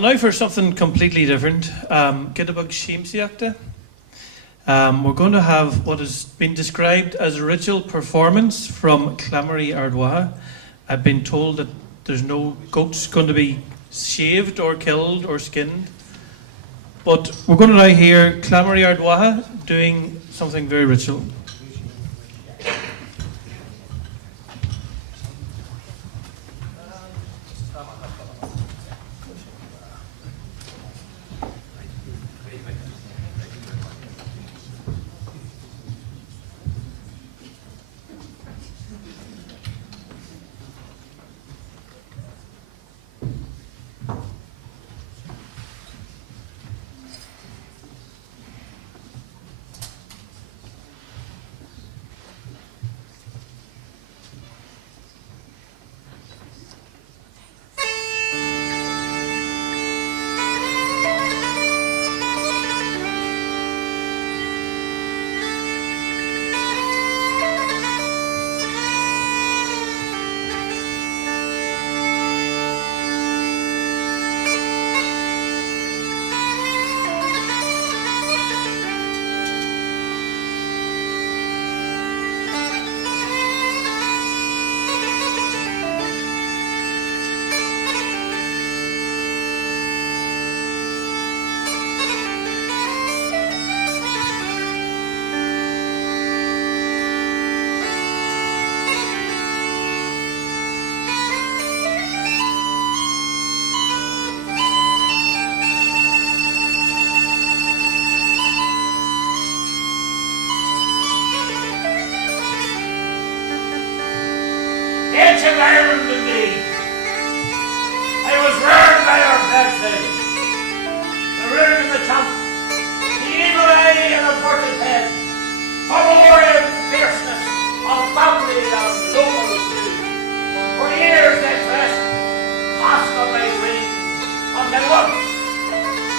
Now for something completely different, Gitabug Sheemsiakta. We're going to have what has been described as a ritual performance from Clamory Ardwaha. I've been told that there's no goats going to be shaved or killed or skinned. But we're going to now hear Clamory Ardwaha doing something very ritual. Ancient Ireland indeed. I was reared by our bedside. The room in the chump, the evil eye and averted head, memorial fierceness of family and local feud. For years they pressed past on my dreams, until once,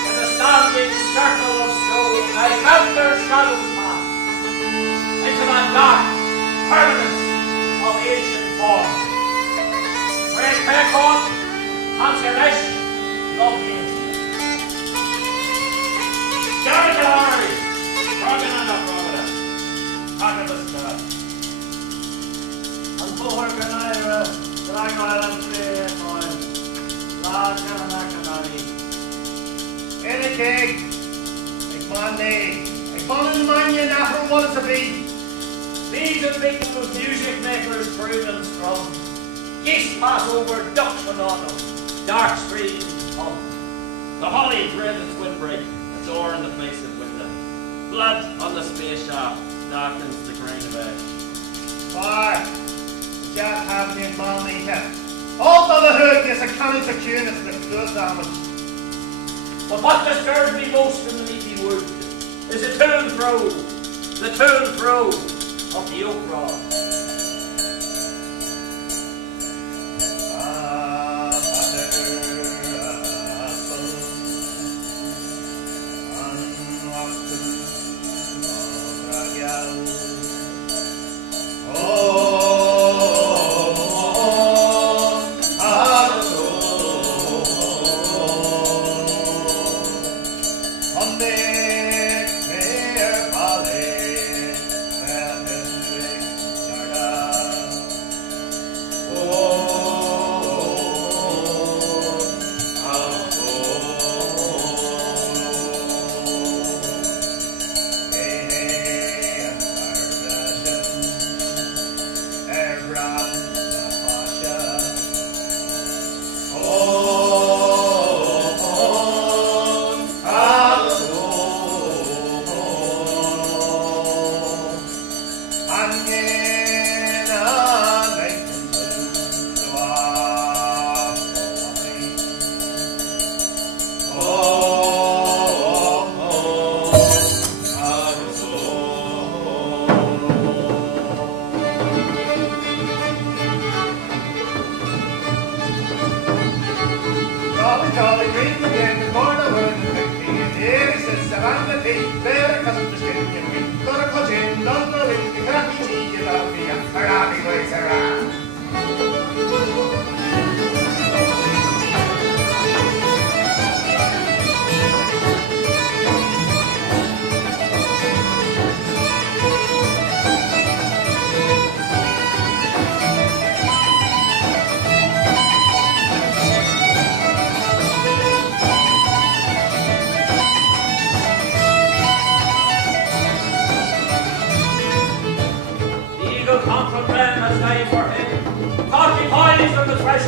in the standing circle of stone, I felt their shadows pass into that dark permanence of ancient form. Great Pecon, consolation, love him. Jarjalari, Proganana Progana, Hakabasta. And Bohar Ganaira, Drang Island Tree, Lad Ganakanari. Erik, ik man nee. Ik van een manje naar voor wat te be. These are people of music makers brewed and strong. Geese pass over ducks and on them. Dark streams come. The holly thread its windbreak, its oar in the face of window. Blood on the space shaft darkens the grain of ash. Fire. Jack have me in Malmy hip. All the hood is a cannon to tune is with good damage. But what disturbs me most in the leafy wood is the to and fro, of the oak rod.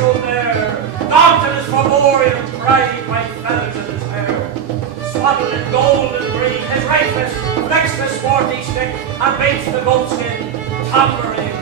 show there. Daunted as for more in pride, white feathers in his hair. Swaddled in gold and green, his right fist flexed the sporty stick and beats the goatskin tambourine.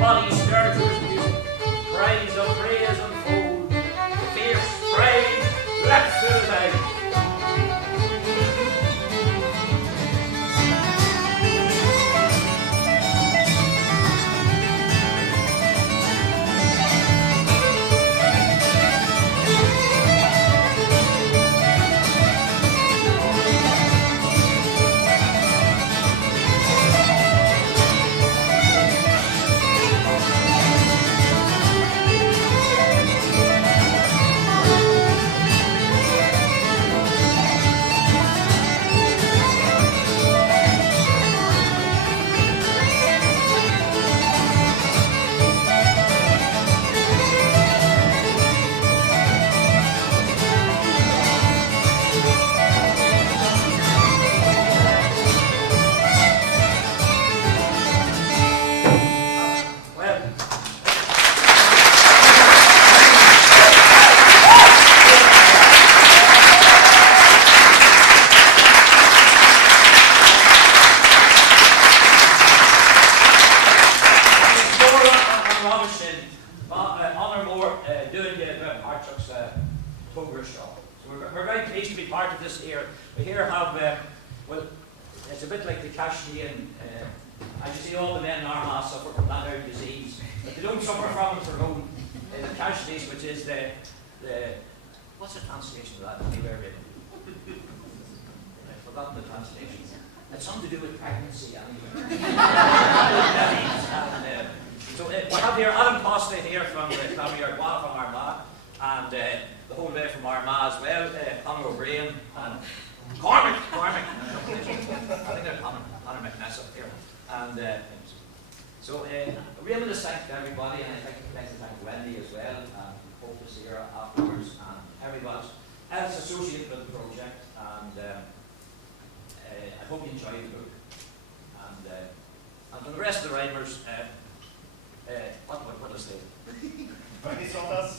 Body stirred to his music, cries of praise unfold, fierce pride leapt to his eyes. We're very pleased to be part of this here. We here have, well, it's a bit like the Cashley, and as you see, all the men in Armagh suffer from that very disease, but they don't suffer from it for own. The Cashleys, which is the what's the translation of that? I've forgotten the translation. It's something to do with pregnancy, anyway. So we have here Adam Costa here from Clammy Ardwa from Armagh, and the whole way from Armagh as well, Conor O'Brien and Cormac. I think they're Conor McNess up here. And so we're able to thank everybody, and I'd like to thank Wendy as well, and hope to see her afterwards, and everybody else associated with the project. And I hope you enjoy the book. And for the rest of the rhymers, what is it? Vinnie Sotas.